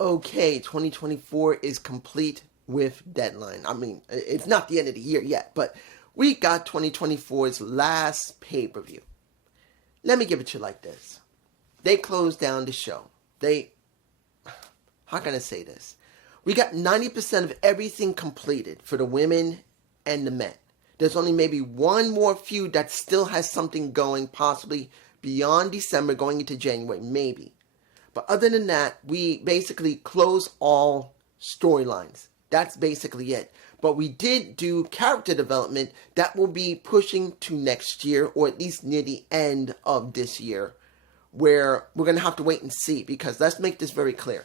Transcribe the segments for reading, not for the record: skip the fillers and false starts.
Okay, 2024 is complete with Deadline. I mean, it's not the end of the year yet, but we got 2024's last pay-per-view. Let me give it to you like this. They closed down the show. How can I say this? We got 90% of everything completed for the women and the men. There's only maybe one more feud that still has something going, possibly beyond December, going into January, maybe. But other than that, we basically close all storylines. That's basically it. But we did do character development that will be pushing to next year, or at least near the end of this year, where we're going to have to wait and see, because let's make this very clear.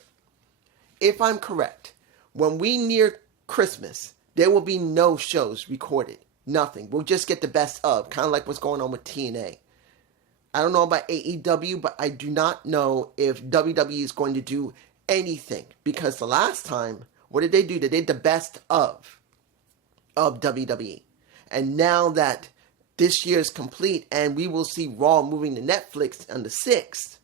If I'm correct, when we near Christmas, there will be no shows recorded. Nothing. We'll just get the best of, kind of like what's going on with TNA. I don't know about AEW, but I do not know if WWE is going to do anything. Because the last time, what did they do? They did the best of WWE. And now that this year is complete and we will see Raw moving to Netflix on the 6th,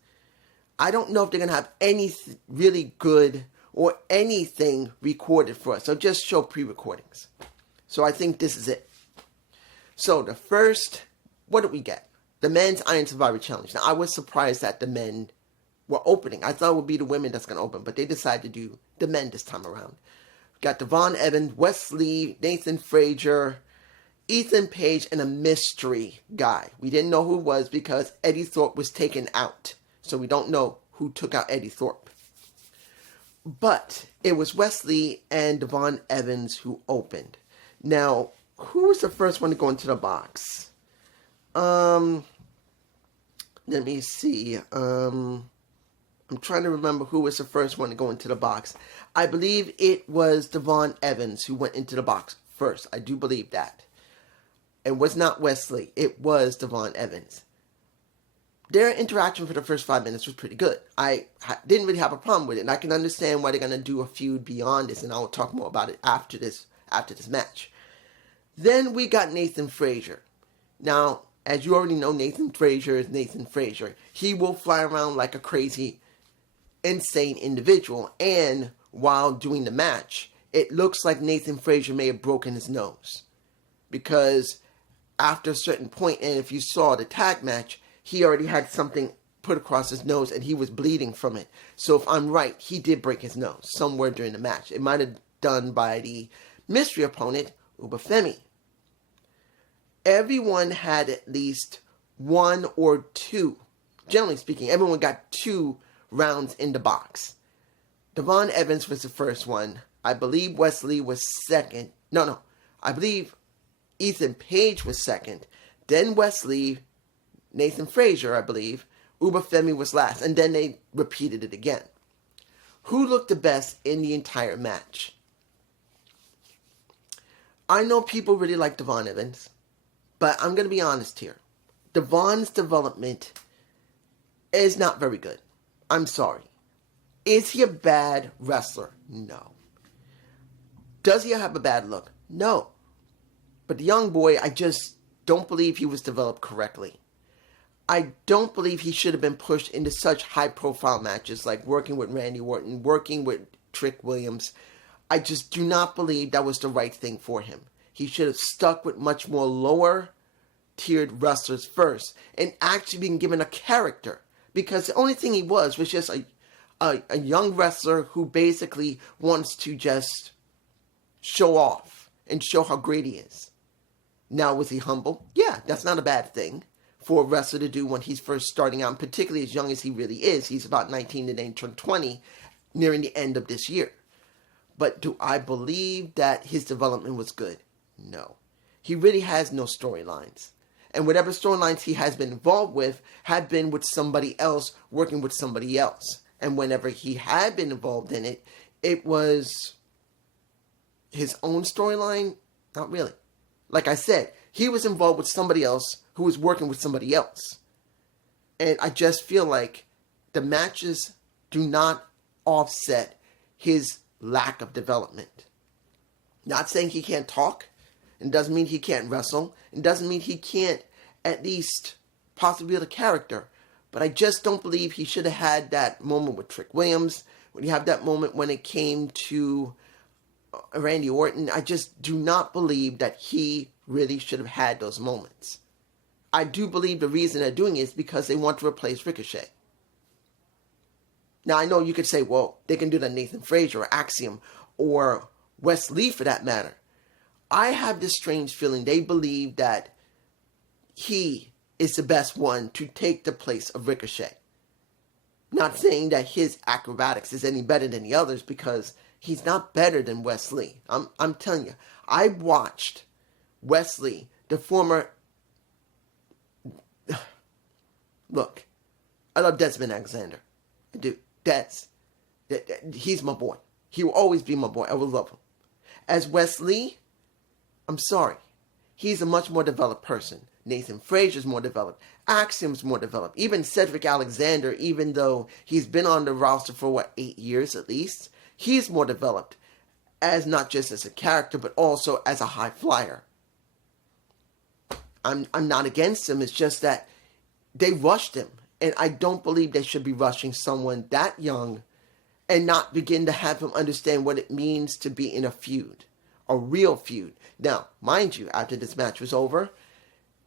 I don't know if they're going to have anything really good or anything recorded for us. So just show pre-recordings. So I think this is it. So the first, what did we get? The men's Iron Survivor Challenge. Now, I was surprised that the men were opening. I thought it would be the women that's going to open, but they decided to do the men this time around. We got Devon Evans, Wes Lee, Nathan Frazier, Ethan Page, and a mystery guy. We didn't know who it was because Eddie Thorpe was taken out. So we don't know who took out Eddie Thorpe. But it was Wes Lee and Devon Evans who opened. Now, who was the first one to go into the box? Let me see. I'm trying to remember who was the first one to go into the box. I believe it was Devon Evans who went into the box first. I do believe that. It was not Wes Lee. It was Devon Evans. Their interaction for the first 5 minutes was pretty good. I didn't really have a problem with it, and I can understand why they're going to do a feud beyond this, and I'll talk more about it after this match. Then we got Nathan Frazier. Now, as you already know, Nathan Frazier is Nathan Frazier. He will fly around like a crazy, insane individual. And while doing the match, it looks like Nathan Frazier may have broken his nose. Because after a certain point, and if you saw the tag match, he already had something put across his nose and he was bleeding from it. So if I'm right, he did break his nose somewhere during the match. It might have done by the mystery opponent, Ubafemi. Everyone had at least one or two. Generally speaking, everyone got 2 rounds in the box. Devon Evans was the first one. I believe Wes Lee was second. No. I believe Ethan Page was second. Then Wes Lee, Nathan Frazier, I believe. Ubafemi was last. And then they repeated it again. Who looked the best in the entire match? I know people really like Devon Evans. But I'm going to be honest here. Devon's development is not very good. I'm sorry. Is he a bad wrestler? No. Does he have a bad look? No. But the young boy, I just don't believe he was developed correctly. I don't believe he should have been pushed into such high-profile matches like working with Randy Orton, working with Trick Williams. I just do not believe that was the right thing for him. He should have stuck with much more lower-tiered wrestlers first and actually been given a character. Because the only thing he was just a young wrestler who basically wants to just show off and show how great he is. Now, was he humble? Yeah, that's not a bad thing for a wrestler to do when he's first starting out, and particularly as young as he really is. He's about 19 and then turned 20 nearing the end of this year. But do I believe that his development was good? No. He really has no storylines. And whatever storylines he has been involved with had been with somebody else, working with somebody else. And whenever he had been involved in it, it was his own storyline? Not really. Like I said, he was involved with somebody else who was working with somebody else. And I just feel like the matches do not offset his lack of development. Not saying he can't talk. It doesn't mean he can't wrestle. It doesn't mean he can't at least possibly build a character. But I just don't believe he should have had that moment with Trick Williams, when you have that moment when it came to Randy Orton, I just do not believe that he really should have had those moments. I do believe the reason they're doing it is because they want to replace Ricochet. Now, I know you could say, well, they can do that Nathan Frazier or Axiom or Wes Lee for that matter. I have this strange feeling they believe that he is the best one to take the place of Ricochet. Not saying that his acrobatics is any better than the others, because he's not better than Wes Lee. I'm telling you, I watched Wes Lee, the former... Look, I love Desmond Alexander. I do. He's my boy. He will always be my boy. I will love him. As Wes Lee, I'm sorry. He's a much more developed person. Nathan Frazier's more developed. Axiom's more developed. Even Cedric Alexander, even though he's been on the roster for, 8 years at least, he's more developed. As not just as a character, but also as a high flyer. I'm not against him. It's just that they rushed him. And I don't believe they should be rushing someone that young and not begin to have him understand what it means to be in a feud. A real feud. Now, mind you, after this match was over,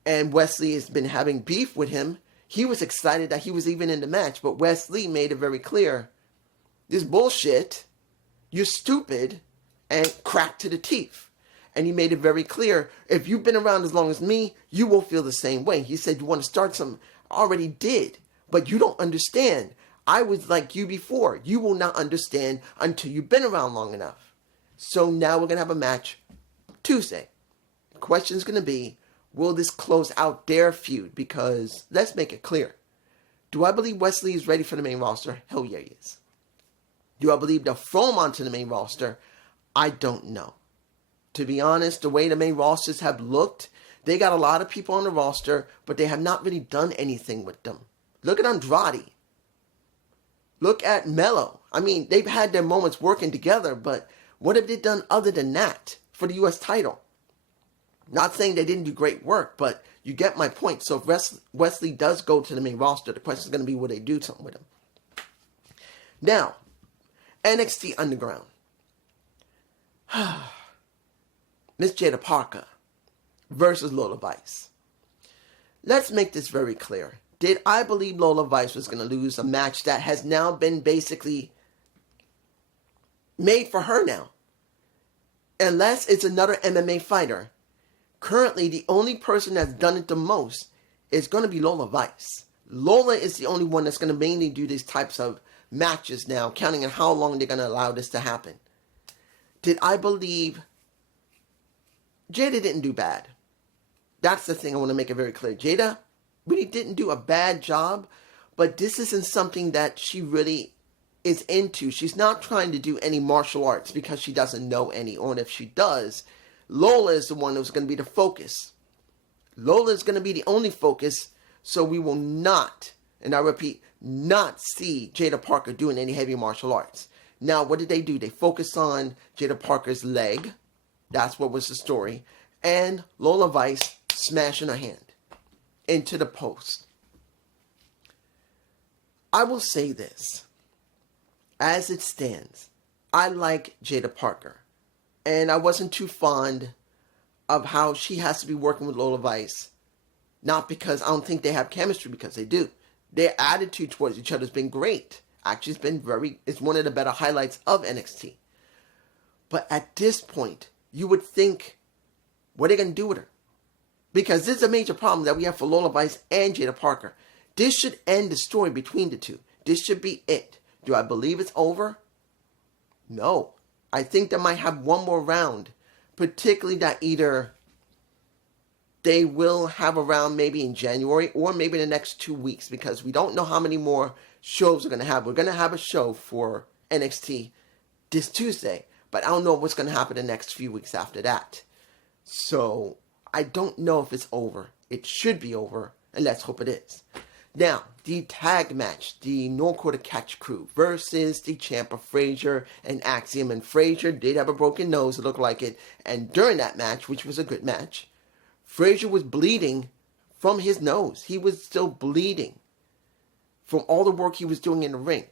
and Wes Lee has been having beef with him, he was excited that he was even in the match. But Wes Lee made it very clear, this bullshit, you're stupid, and cracked to the teeth. And he made it very clear, if you've been around as long as me, you will feel the same way. He said, you want to start something? I already did. But you don't understand. I was like you before. You will not understand until you've been around long enough. So now we're going to have a match Tuesday. The question is going to be, will this close out their feud? Because let's make it clear. Do I believe Wes Lee is ready for the main roster? Hell yeah, he is. Do I believe they'll throw him onto the main roster? I don't know. To be honest, the way the main rosters have looked, they got a lot of people on the roster, but they have not really done anything with them. Look at Andrade. Look at Mello. I mean, they've had their moments working together, but what have they done other than that for the U.S. title? Not saying they didn't do great work, but you get my point. So if Wes Lee does go to the main roster, the question is going to be, will they do something with him? Now, NXT Underground. Miss Jada Parker versus Lola Vice. Let's make this very clear. Did I believe Lola Vice was going to lose a match that has now been basically made for her now? Unless it's another MMA fighter. Currently, the only person that's done it the most is going to be Lola Vice. Lola is the only one that's going to mainly do these types of matches now, counting on how long they're going to allow this to happen. Did I believe Jada didn't do bad? That's the thing I want to make it very clear. Jada really didn't do a bad job, but this isn't something that she really is into. She's not trying to do any martial arts because she doesn't know any, or if she does, Lola is the one who's going to be the focus. Lola is going to be the only focus, so we will not, and I repeat, not see Jada Parker doing any heavy martial arts. Now, what did they do? They focused on Jada Parker's leg. That's what was the story. And Lola Vice smashing her hand into the post. I will say this. As it stands, I like Jada Parker. And I wasn't too fond of how she has to be working with Lola Vice. Not because I don't think they have chemistry, because they do. Their attitude towards each other has been great. Actually, it's one of the better highlights of NXT. But at this point, you would think, what are they going to do with her? Because this is a major problem that we have for Lola Vice and Jada Parker. This should end the story between the two. This should be it. Do I believe it's over? No. I think they might have one more round. Particularly that either they will have a round maybe in January or maybe in the next 2 weeks, because we don't know how many more shows we're going to have. We're going to have a show for NXT this Tuesday, but I don't know what's going to happen the next few weeks after that. So I don't know if it's over. It should be over, and let's hope it is. Now, the tag match, the No Quarter Catch Crew versus the Ciampa, Frazier, and Axiom. And Frazier did have a broken nose, it looked like it. And during that match, which was a good match, Frazier was bleeding from his nose. He was still bleeding from all the work he was doing in the ring.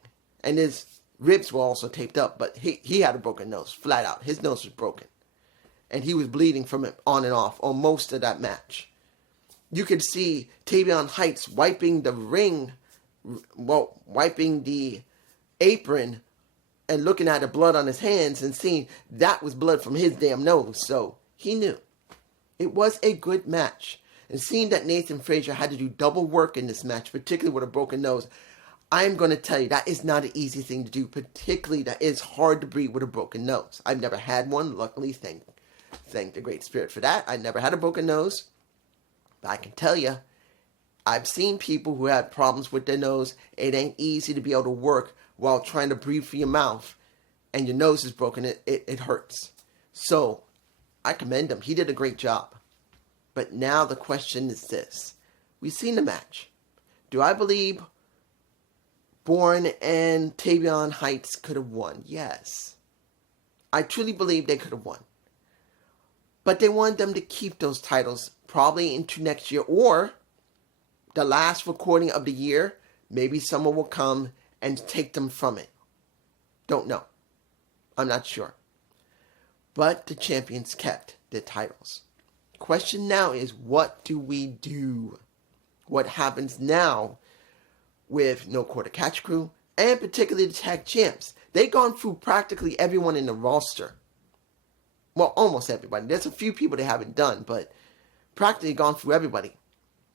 And his ribs were also taped up, but he had a broken nose, flat out. His nose was broken. And he was bleeding from it on and off on most of that match. You could see Tavion Heights wiping the wiping the apron and looking at the blood on his hands and seeing that was blood from his damn nose. So he knew. It was a good match. And seeing that Nathan Frazier had to do double work in this match, particularly with a broken nose, I'm going to tell you, that is not an easy thing to do. Particularly, that is hard to breathe with a broken nose. I've never had one. Luckily, thank the Great Spirit for that. I never had a broken nose. But I can tell you, I've seen people who had problems with their nose. It ain't easy to be able to work while trying to breathe through your mouth and your nose is broken. It hurts. So, I commend him. He did a great job. But now the question is this. We've seen the match. Do I believe Bourne and Tavion Heights could have won? Yes. I truly believe they could have won. But they wanted them to keep those titles probably into next year or the last recording of the year. Maybe someone will come and take them from it. Don't know. I'm not sure. But the champions kept their titles. Question now is, what do we do? What happens now with No Quarter Catch Crew and particularly the tag champs? They've gone through practically everyone in the roster. Well, almost everybody. There's a few people they haven't done, but practically gone through everybody.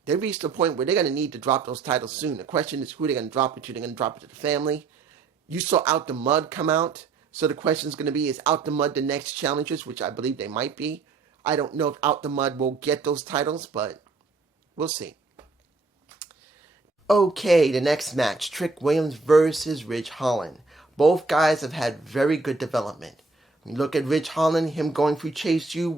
They reached a point where they're going to need to drop those titles soon. The question is who they're going to drop it to. They're going to drop it to the family. You saw Out the Mud come out. So the question is going to be, is Out the Mud the next challengers, which I believe they might be. I don't know if Out the Mud will get those titles, but we'll see. Okay, the next match, Trick Williams versus Ridge Holland. Both guys have had very good development. When you look at Ridge Holland, him going through Chase U,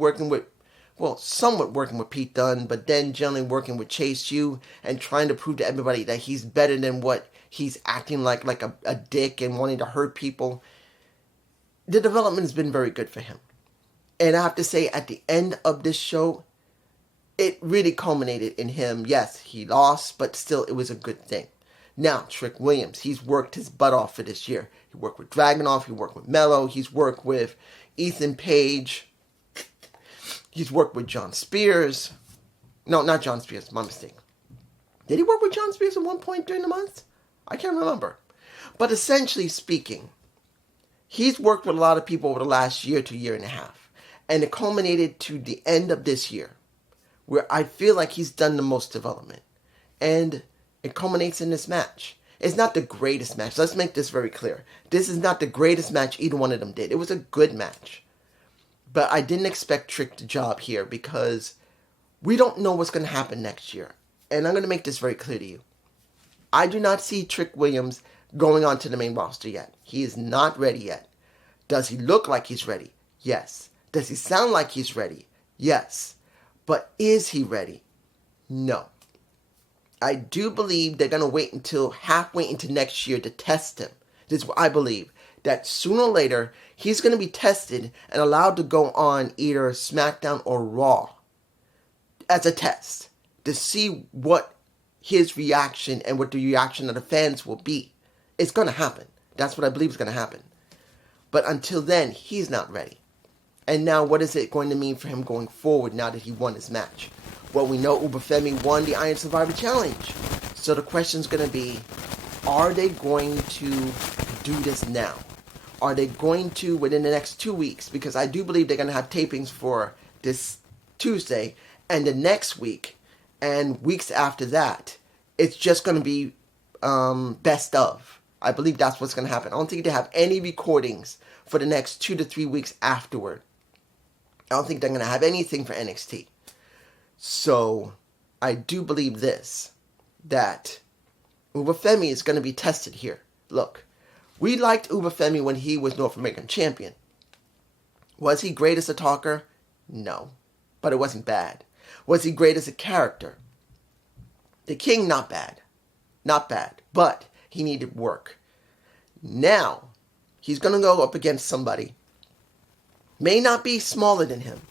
somewhat working with Pete Dunne, but then generally working with Chase U and trying to prove to everybody that he's better than what he's acting like a dick and wanting to hurt people. The development has been very good for him. And I have to say, at the end of this show, it really culminated in him. Yes, he lost, but still, it was a good thing. Now, Trick Williams, he's worked his butt off for this year. He worked with Dragunov, he worked with Mello, he's worked with Ethan Page, he's worked with John Spears. No, not John Spears, my mistake. Did he work with John Spears at one point during the month? I can't remember. But essentially speaking, he's worked with a lot of people over the last year to year and a half. And it culminated to the end of this year, where I feel like he's done the most development. And it culminates in this match. It's not the greatest match. Let's make this very clear. This is not the greatest match either one of them did. It was a good match. But I didn't expect Trick to job here because we don't know what's going to happen next year. And I'm going to make this very clear to you. I do not see Trick Williams going on to the main roster yet. He is not ready yet. Does he look like he's ready? Yes. Does he sound like he's ready? Yes. But is he ready? No. I do believe they're going to wait until halfway into next year to test him. This is what I believe. That sooner or later, he's going to be tested and allowed to go on either SmackDown or Raw as a test to see what his reaction and what the reaction of the fans will be. It's going to happen. That's what I believe is going to happen. But until then, he's not ready. And now, what is it going to mean for him going forward now that he won his match? Well, we know Ubafemi won the Iron Survivor Challenge. So the question is going to be, are they going to do this now? Are they going to within the next 2 weeks? Because I do believe they're going to have tapings for this Tuesday and the next week and weeks after that. It's just going to be best of. I believe that's what's going to happen. I don't think they have any recordings for the next 2 to 3 weeks afterward. I don't think they're going to have anything for NXT. So, I do believe this, that Ubafemi is going to be tested here. Look, we liked Ubafemi when he was North American champion. Was he great as a talker? No. But it wasn't bad. Was he great as a character? The King, not bad. Not bad. But he needed work. Now, he's going to go up against somebody. May not be smaller than him.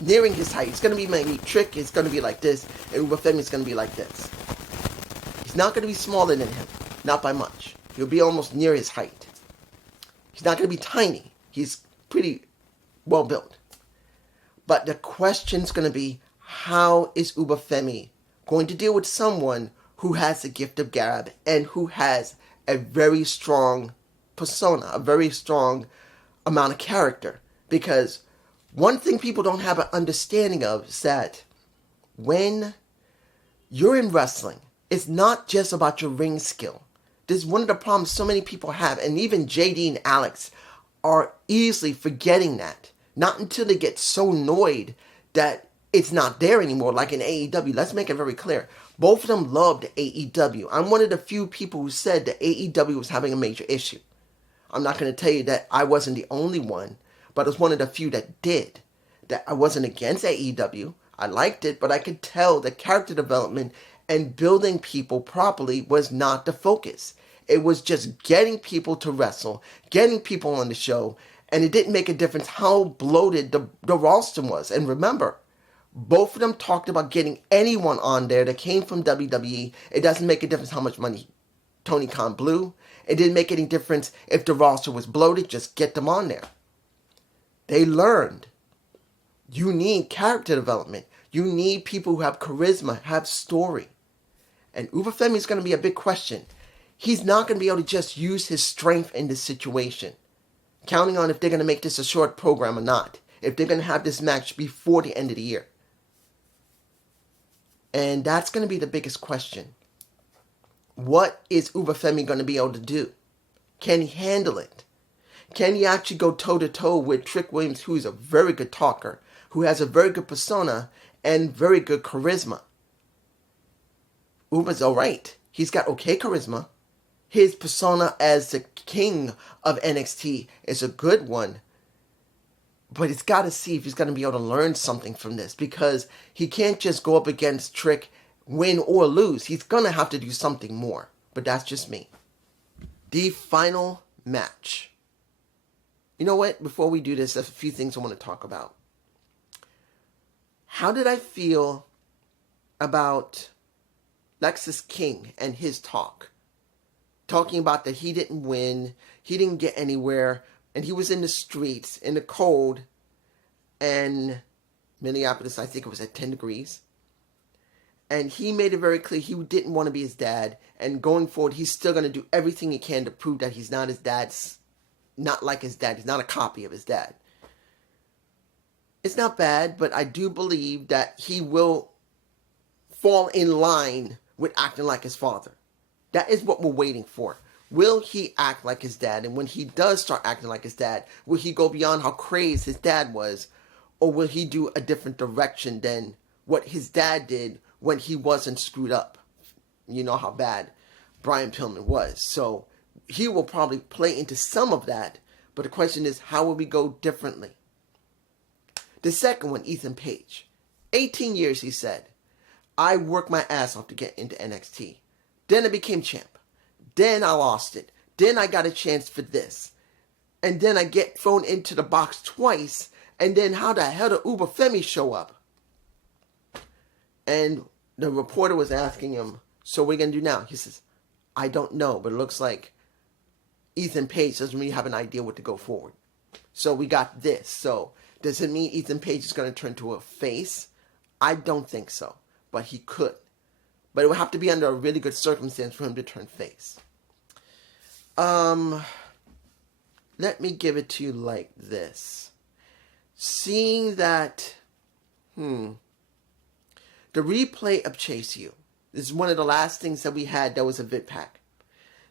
Nearing his height. It's going to be maybe Trick is going to be like this. And Ubafemi is going to be like this. He's not going to be smaller than him. Not by much. He'll be almost near his height. He's not going to be tiny. He's pretty well built. But the question's going to be, how is Uba Femi going to deal with someone who has the gift of gab and who has a very strong persona, a very strong amount of character? Because one thing people don't have an understanding of is that when you're in wrestling, it's not just about your ring skill. This is one of the problems so many people have, and even JD and Alex are easily forgetting that. Not until they get so annoyed that it's not there anymore, like in AEW. Let's make it very clear. Both of them loved AEW. I'm one of the few people who said that AEW was having a major issue. I'm not going to tell you that I wasn't the only one, but I was one of the few that did. That I wasn't against AEW. I liked it, but I could tell the character development and building people properly was not the focus. It was just getting people to wrestle, getting people on the show, and it didn't make a difference how bloated the roster was. And remember, both of them talked about getting anyone on there that came from WWE. It doesn't make a difference how much money Tony Khan blew. It didn't make any difference if the roster was bloated. Just get them on there. They learned. You need character development. You need people who have charisma, have story. And Uba Femi is going to be a big question. He's not going to be able to just use his strength in this situation, counting on if they're going to make this a short program or not, if they're going to have this match before the end of the year. And that's going to be the biggest question. What is Uba Femi going to be able to do? Can he handle it? Can he actually go toe-to-toe with Trick Williams, who is a very good talker, who has a very good persona and very good charisma? Uba's all right. He's got okay charisma. His persona as the king of NXT is a good one. But he's got to see if he's going to be able to learn something from this, because he can't just go up against Trick, win or lose. He's going to have to do something more. But that's just me. The final match. You know what? Before we do this, there's a few things I want to talk about. How did I feel about Lexis King and his talk? Talking about that he didn't win, he didn't get anywhere, and he was in the streets, in the cold, and Minneapolis, I think it was at 10 degrees. And he made it very clear he didn't want to be his dad, and going forward, he's still going to do everything he can to prove that he's not his dad's, not like his dad, he's not a copy of his dad. It's not bad, but I do believe that he will fall in line with acting like his father. That is what we're waiting for. Will he act like his dad? And when he does start acting like his dad, will he go beyond how crazed his dad was? Or will he do a different direction than what his dad did when he wasn't screwed up? You know how bad Brian Pillman was. So he will probably play into some of that. But the question is, how will we go differently? The second one, Ethan Page. 18 years, he said. I worked my ass off to get into NXT. Then I became champ. Then I lost it. Then I got a chance for this. And then I get thrown into the box twice. And then how the hell did Uba Femi show up? And the reporter was asking him, so what are you going to do now? He says, I don't know, but it looks like Ethan Page doesn't really have an idea what to go forward. So we got this. So does it mean Ethan Page is going to turn to a face? I don't think so, but he could. But it would have to be under a really good circumstance for him to turn face. Let me give it to you like this. Seeing that, the replay of Chase U. This is one of the last things that we had that was a vid pack.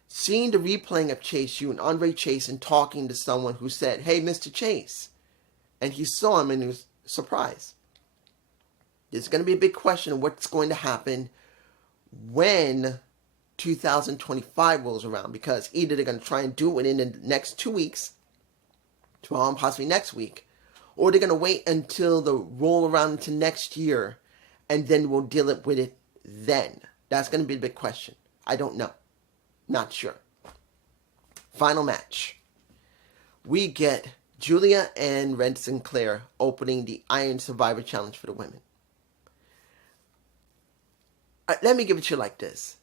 Seeing the replaying of Chase U and Andre Chase and talking to someone who said, hey, Mr. Chase. And he saw him and he was surprised. There's going to be a big question of what's going to happen when 2025 rolls around, because either they're going to try and do it in the next 2 weeks, tomorrow and possibly next week, or they're going to wait until the roll around into next year, and then we'll deal with it then. That's going to be the big question. I don't know. Not sure. Final match. We get Julia and Red Sinclair opening the Iron Survivor Challenge for the women. Let me give it to you like this.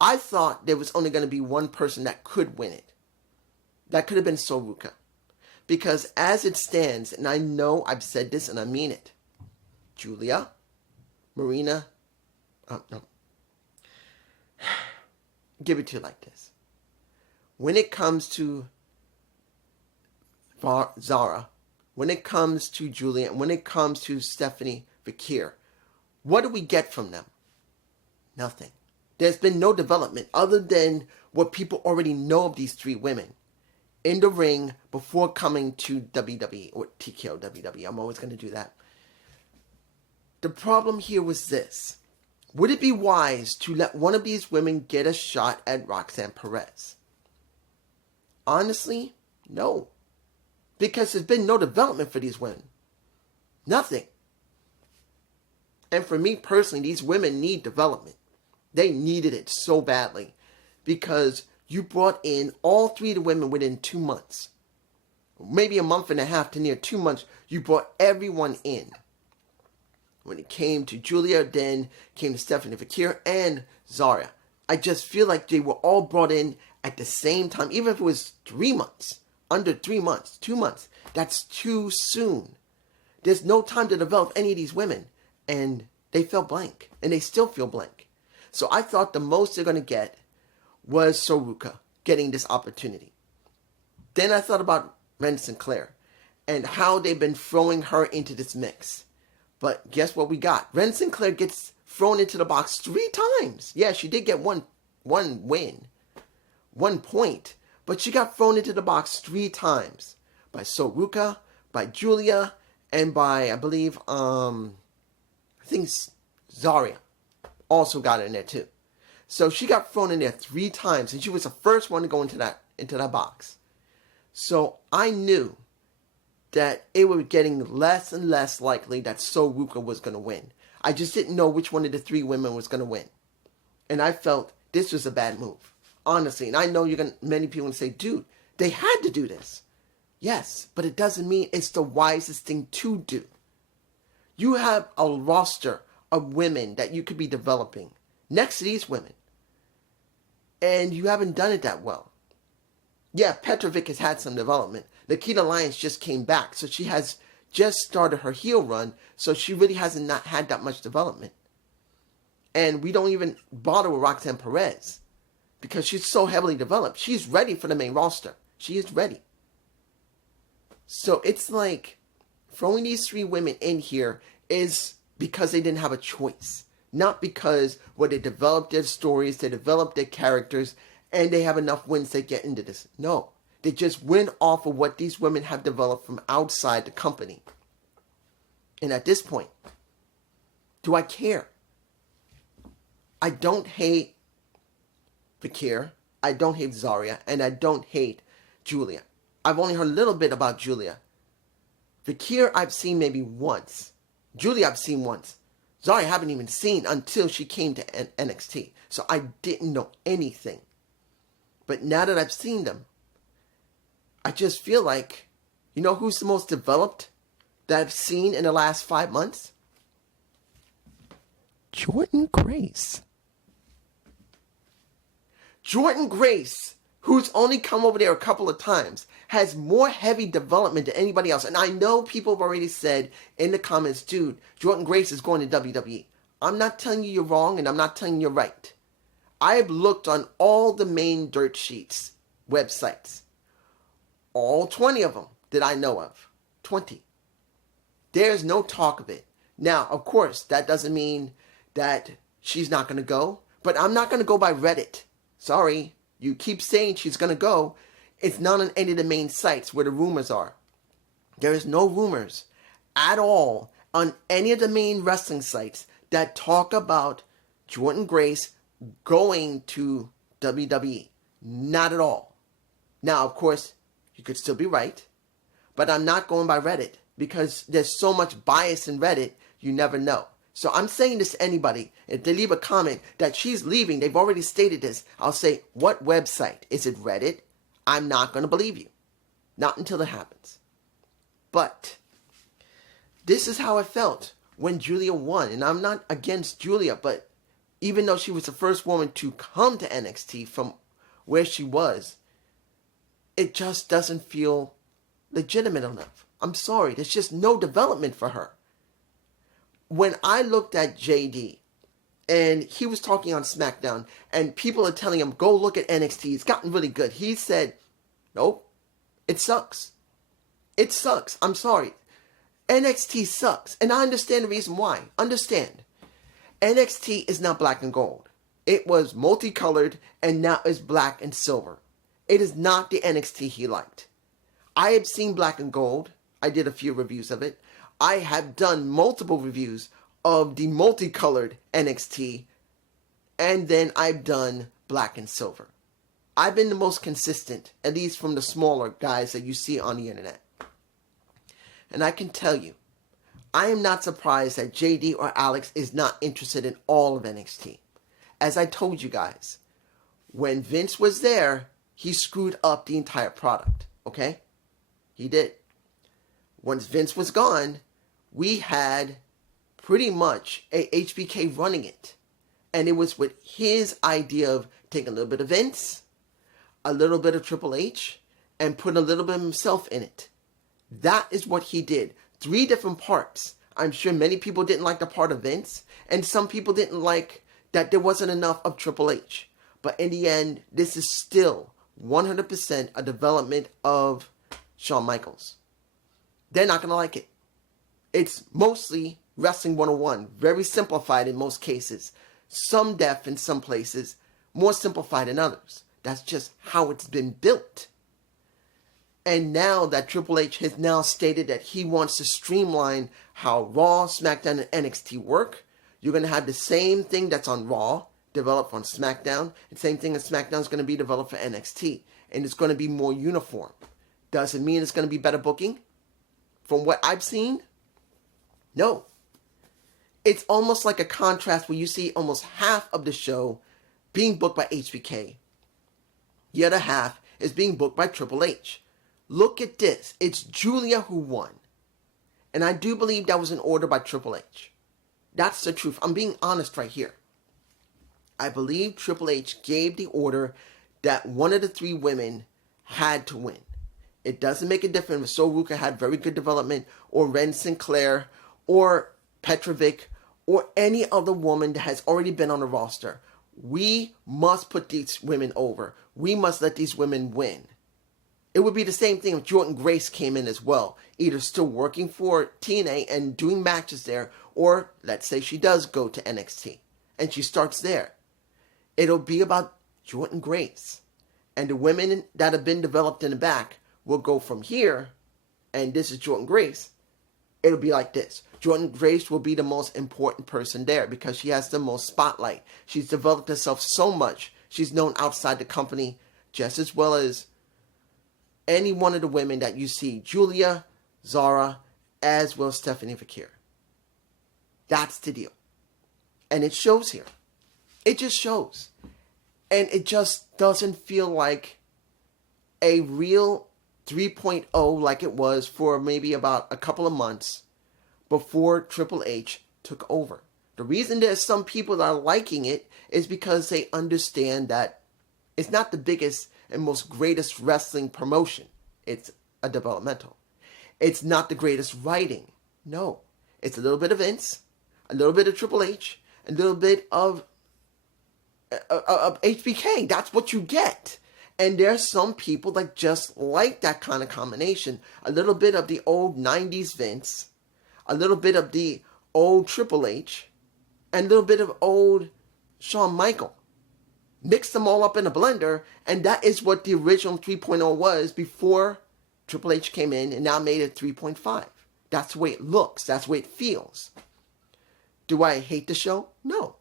I thought there was only going to be one person that could win it. That could have been Soruka. Because as it stands, and I know I've said this and I mean it, Julia, Marina, no. Give it to you like this. When it comes to Zara, when it comes to Julia, and when it comes to Stephanie Vakir, what do we get from them? Nothing. There's been no development other than what people already know of these three women in the ring before coming to WWE or TKO WWE. I'm always going to do that. The problem here was this. Would it be wise to let one of these women get a shot at Roxanne Perez? Honestly, no. Because there's been no development for these women. Nothing. And for me personally, these women need development. They needed it so badly. Because you brought in all three of the women within 2 months. Maybe a month and a half to near 2 months. You brought everyone in. When it came to Julia, then came to Stephanie Vakir and Zara. I just feel like they were all brought in at the same time. Even if it was 3 months. Under 3 months. 2 months. That's too soon. There's no time to develop any of these women. And they fell blank. And they still feel blank. So I thought the most they're going to get was Soruka getting this opportunity. Then I thought about Ren Sinclair and how they've been throwing her into this mix. But guess what we got? Ren Sinclair gets thrown into the box 3 times. Yeah, she did get one win, 1 point, but she got thrown into the box 3 times by Soruka, by Julia, and by, I believe, I think Zarya also got in there too. So she got thrown in there 3 times, and she was the first one to go into that box. So I knew that it was getting less and less likely that Soruka was going to win. I just didn't know which one of the 3 women was going to win. And I felt this was a bad move, honestly. And I know many people will say, dude, they had to do this. Yes, but it doesn't mean it's the wisest thing to do. You have a roster of women that you could be developing next to these women. And you haven't done it that well. Yeah, Petrovic has had some development. Nikita Lyons just came back, so she has just started her heel run, so she really hasn't not had that much development. And we don't even bother with Roxanne Perez because she's so heavily developed. She's ready for the main roster. She is ready. So it's like throwing these 3 women in here is because they didn't have a choice. Not because they developed their stories, they developed their characters, and they have enough wins to get into this. No. They just went off of what these women have developed from outside the company. And at this point, do I care? I don't hate Vakir, I don't hate Zarya, and I don't hate Julia. I've only heard a little bit about Julia. Vakir I've seen maybe once. Julia I've seen once. Zarya I haven't even seen until she came to NXT. So I didn't know anything. But now that I've seen them, I just feel like, you know who's the most developed that I've seen in the last 5 months? Jordynne Grace. Jordynne Grace, who's only come over there a couple of times, has more heavy development than anybody else. And I know people have already said in the comments, dude, Jordynne Grace is going to WWE. I'm not telling you you're wrong, and I'm not telling you you're right. I have looked on all the main dirt sheets websites. All 20 of them that I know of. 20. There's no talk of it. Now, of course, that doesn't mean that she's not going to go. But I'm not going to go by Reddit. Sorry. You keep saying she's going to go. It's not on any of the main sites where the rumors are. There is no rumors at all on any of the main wrestling sites that talk about Jordynne Grace going to WWE. Not at all. Now, of course, you could still be right, but I'm not going by Reddit because there's so much bias in Reddit, you never know. So I'm saying this to anybody. If they leave a comment that she's leaving, they've already stated this, I'll say, what website? Is it Reddit? I'm not going to believe you. Not until it happens. But this is how I felt when Julia won. And I'm not against Julia, but even though she was the first woman to come to NXT from where she was, it just doesn't feel legitimate enough. I'm sorry, there's just no development for her. When I looked at JD, and he was talking on SmackDown, and people are telling him, go look at NXT, it's gotten really good. He said, nope, it sucks. It sucks. I'm sorry. NXT sucks. And I understand the reason why. Understand. NXT is not black and gold. It was multicolored, and now it's black and silver. It is not the NXT he liked. I have seen black and gold. I did a few reviews of it. I have done multiple reviews of the multicolored NXT, and then I've done black and silver. I've been the most consistent, at least from the smaller guys that you see on the internet. And I can tell you, I am not surprised that JD or Alex is not interested in all of NXT. As I told you guys, when Vince was there, he screwed up the entire product, okay? He did. Once Vince was gone, we had pretty much a HBK running it. And it was with his idea of taking a little bit of Vince, a little bit of Triple H, and put a little bit of himself in it. That is what he did. 3 different parts. I'm sure many people didn't like the part of Vince, and some people didn't like that there wasn't enough of Triple H. But in the end, this is still 100% a development of Shawn Michaels. They're not going to like it. It's mostly Wrestling 101, very simplified in most cases. Some depth in some places, more simplified in others. That's just how it's been built. And now that Triple H has now stated that he wants to streamline how Raw, SmackDown, and NXT work, you're going to have the same thing that's on Raw developed on SmackDown. The same thing that SmackDown is going to be developed for NXT. And it's going to be more uniform. Does it mean it's going to be better booking? From what I've seen, no. It's almost like a contrast where you see almost half of the show being booked by HBK. The other half is being booked by Triple H. Look at this. It's Julia who won. And I do believe that was an order by Triple H. That's the truth. I'm being honest right here. I believe Triple H gave the order that one of the 3 women had to win. It doesn't make a difference if Sol Ruka had very good development, or Ren Sinclair, or Petrovic, or any other woman that has already been on the roster. We must put these women over. We must let these women win. It would be the same thing if Jordynne Grace came in as well, either still working for TNA and doing matches there, or let's say she does go to NXT and she starts there. It'll be about Jordynne Grace. And the women that have been developed in the back will go from here, and this is Jordynne Grace. It'll be like this. Jordynne Grace will be the most important person there because she has the most spotlight. She's developed herself so much. She's known outside the company just as well as any one of the women that you see. Julia, Zara, as well as Stephanie Fakir. That's the deal. And it shows here. It just shows. And it just doesn't feel like a real 3.0 like it was for maybe about a couple of months before Triple H took over. The reason there's some people that are liking it is because they understand that it's not the biggest and most greatest wrestling promotion. It's a developmental. It's not the greatest writing. No. It's a little bit of Vince, a little bit of Triple H, a little bit of HBK. That's what you get. And there's some people that just like that kind of combination. A little bit of the old 90s Vince, a little bit of the old Triple H, and a little bit of old Shawn Michael. Mix them all up in a blender, and that is what the original 3.0 was before Triple H came in and now made it 3.5. That's the way it looks. That's the way it feels. Do I hate the show? No.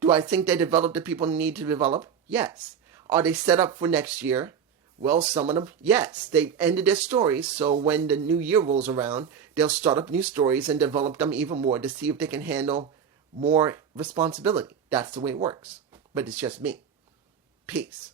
Do I think they developed the people they need to develop? Yes. Are they set up for next year? Well, some of them, yes. They've ended their stories, so when the new year rolls around, they'll start up new stories and develop them even more to see if they can handle more responsibility. That's the way it works. But it's just me. Peace.